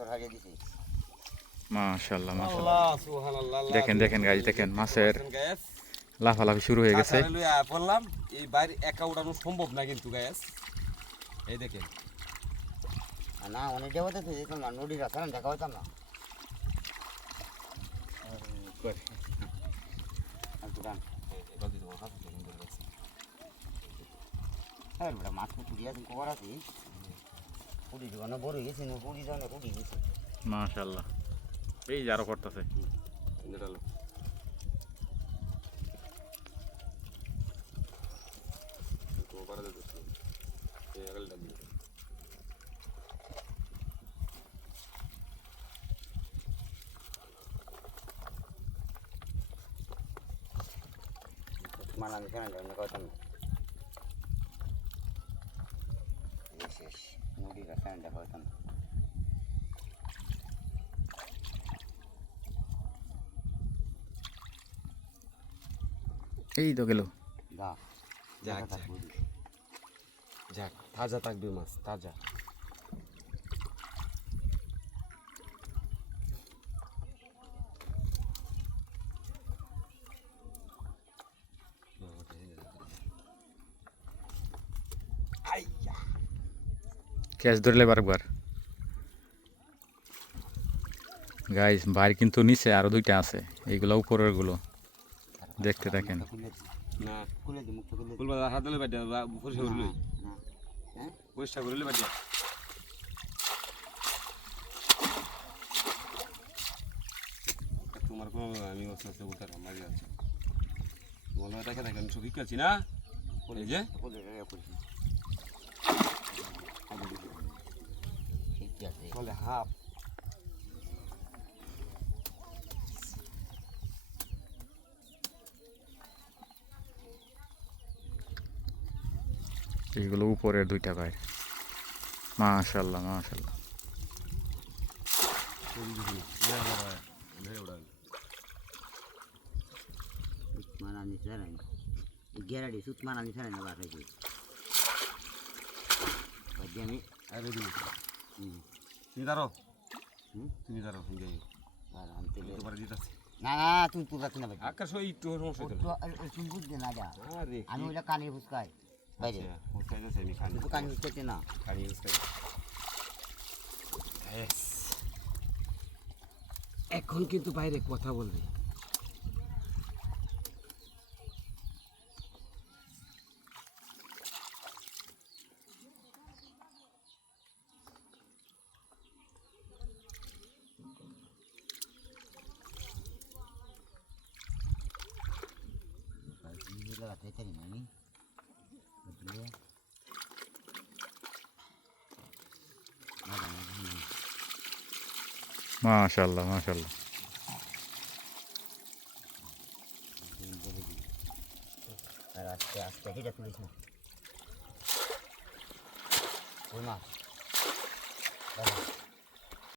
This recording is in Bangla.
বছর হারিয়ে দিছি মাশাল্লাহ মাশাল্লাহ আল্লাহ সুবহানাল্লাহ দেখেন দেখেন গাছ দেখেন মাছের গ্যাস লাফালাফি শুরু হয়ে গেছে পড়লাম এই বাইরে একা উঠানো সম্ভব না কিন্তু গ্যাস এই দেখেন না অনেক জায়গাতে তো যেতাম না নদীর রাস্তা দেখা হইতাম না হ্যাঁ মাছ পুকুরি আছে কবার আছে পুরি দোকানে বড় গেছে পুরি দোকানে পুরি গেছে। মাশাল্লাহ এই যে আরও করতেছে। মাল আমি কেন দেখা হইতাম না। এই এই তো গেল। যাক, যাক। যাক তাজা থাকবে মাছ তাজা। ক্যাচ ধরলে বারবার গাইস বাইর কিন্তু নিচে আরও দুইটা আছে। এইগুলো উপরেরগুলো দেখতে থাকেন। হ্যাঁ? তোমার কোনো আমি মারি আছে না? যে খুলে রেখে করিস না ঠিক আছে বলে হাফ। এইগুলো উপরের দুইটা ভাই। মাশাল্লাহ মাশাল্লাহ। গেরাডি সুত না আমি আরে তুমি দাঁড়ো হুম? তুমি দাঁড়ো আমি যাই। তোমার দিতেছি। না না তুই তুই রাখি না বাকি আকাশ ওই একটু সমস্যা হইতো চুল। না যা। আমি ওইটা কানে ফুসকাই বাইরে। বুঝতে যাচ্ছে আমি খানি তুই তো কানে ফুসকাইতে না। খানি বুঝতে এখন কিন্তু বাইরে কথা বলবি। Ini lah tadi tadi ini dia ada lagi মাশাল্লাহ মাশাল্লাহ আর আস্তে আস্তে এটা তুলিস না ওই মাছ